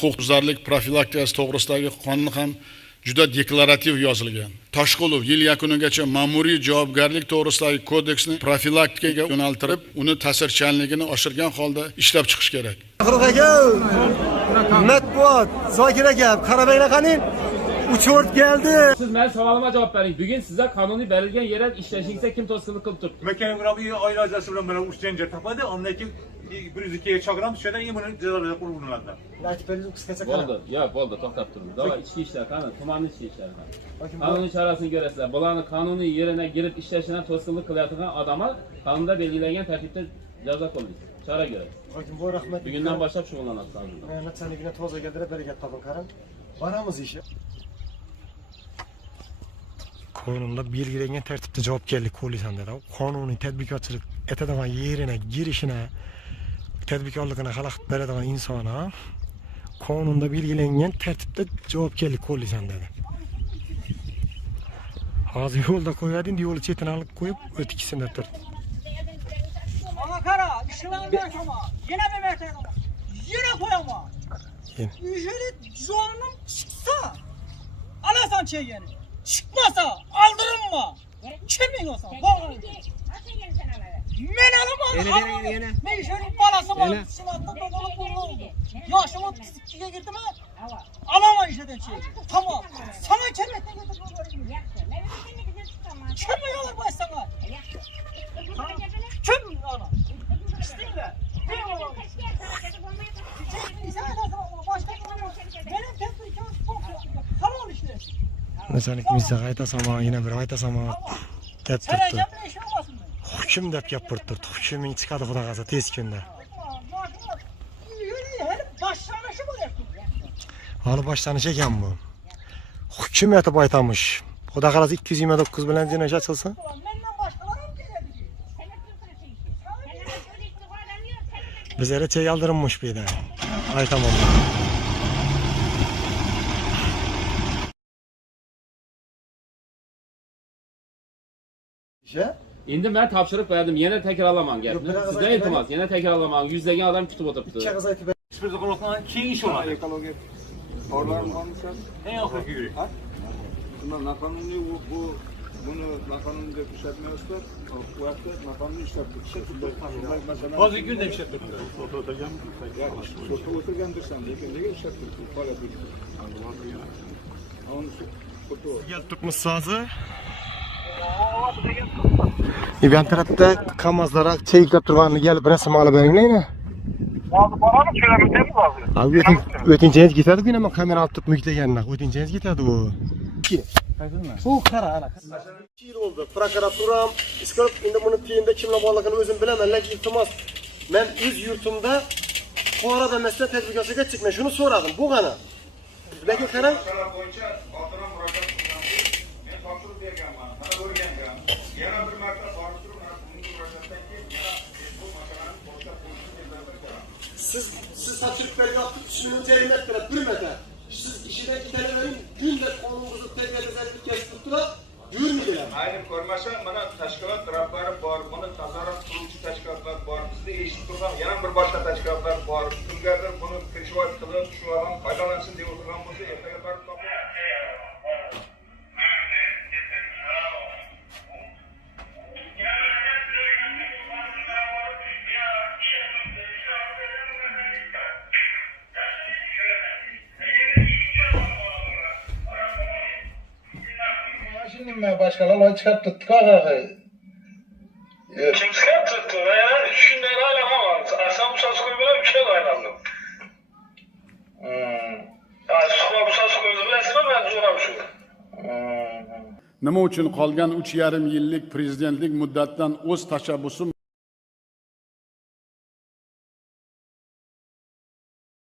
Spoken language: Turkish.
huquqbuzarlik profilaktikasi to'g'risidagi qonun ham juda deklarativ yozilgan. Toshqulov yil yakunigacha ma'muriy javobgarlik to'g'risidagi kodeksni profilaktikaga yo'naltirib, uni ta'sirchanligini oshirgan holda ishlab chiqish kerak. Quruq aka, matbuot, Zokir aka, qarabanglar qani? Uçort geldi. Siz benim savalıma cevap verin. Bugün size kanuni verilgen yere işleşikse kim toskınlık kılıp turdu? Mekanın bir aile acısı bilen bana uçlayınca tapadı. Ondaki bir ikiye çakıram düşeden iyi bunun cezaları kurulunlardan. Lakiplerinizi kıskaça kalan. Oldu. Ya oldu. Toktap durun. Daha içki işler kanun. Tumanlı içki işler kanun. Kanuni çarasını göresizler. Bulanın kanuni yerine girip işleşinen toskınlık kılıyatılan adama kanunda belirlenen tertipte ceza konuyor. Çara göre. Bakın bu rahmet. Bugünden başlayıp şu olan hastanede. Mehmet sen yine toza geldi de bereket tapın karın. Varamız işe. Konumda belgilengen tertipte javobgarlik ko'rlisanda qonuniy tadbiqotchilik etadigan yerine girishine tadbiqotligini xalaqit beradigan insona qonunda belgilengen tertipte javobgarlik ko'rlisanda dedi. Hozir yo'lda qo'yadin, yo'l chetini olib qo'yib o'tikisini turdi. Ana kara, işlemem ben ama. Yine bir mertebe ama. Yine koyama. Ücret canım çıksa. Alasan çeyeni. Çıkmasa aldırınma. Kimin olsa? Men alamam. Men şöyle balası var. Sınatta babalı kurulu oldu. Yaşımı kisikiye girdi mi? Alama işeden şey. Tamam. Sana kelletten getirdim. Kim yolar başsana? Kim ana? İstinle. Benim tepkikim çok. Tamam işte. Mesela kimse aytasama, yine bir aytasama dep turibdi. Hukm dep gapirib turibdi. Hukming chiqadi xudo qalasa tez kunda. Başlanishi bo'lyapti. Hali boshlanish ekan bu. Hukm etib aytamış. Xudo qalasa 229 bilan jinoyat ochilsa. Mendan boshqalar ham keladi. Bizlere çay aldırılmış bir de. Aytamam. Endi ben tapşırık verdim. Yine tekrarlaman geldi. Sizden iltimas. Yine tekrarlaman. Yüzlegen adam kütüp oturttu. Hiçbir zaman okunan kim iş olan? Ekoloji. Oraların konuşan. En akıllı yürü. Bunlar nakanuni bunu nakanuni deb işletmiyorlar. Bu hafta nakanuni işlettik. Bazı gün de bir şey tuttu. Sotu oturgandır sen. Lekindeki işlettik. Hala bir. Onu sotu. Gel tutmuş sazı. Ben tarafta kamazlara çeyiklep durganını gelip resim alıp veringlayın. Bana mı kilometre mi lazım? Abi ötünceniz gitadi ki ama kamera alıp tutup mükleyenler. Ötünceniz gitadi bu. Bu kara ana. 2 yıl oldu. Prokuraturam iskalip indi bunu tiyinde kimle bağlıqını özüm bilemem. Lakin iltimas. Ben öz yurtumda bu arada mesela tedbikatçıga çıkma. Şunu soradım. Bu kana. Lakin karan. Yana bir marta barıştırın, bunun müracaatdaki yana bu masalanın boşta pozisyonu Siz satırıkları yaptık, şunu temin ettiler, bir metre. Siz işine gidenlerin günde konuğunuzu terbiyelerlik kesip tuttular, görmediler. Aynen görmesen, bana teşkilat tarafları var, bana tazarat kuruluşu teşkilatlar var, bizde eşit turgan yana bir başka teşkilatlar var. Kimlerdir bunu keşfat kılıp, şu adam faydalansın diye oturgan olsa, erteye barıp kapı. Şimdi ben başkalarına çıkarttık arkadaşlar. Kim çıkarttı? Veya şundan hala var. Aslan bu sas koymalar bir şey kaynandım. Bu sas koymalar bilasizmi ben so'ramışım. Nima uchun qolgan 3,5 yillik prezidentlik muddatidan o'z tashabbusim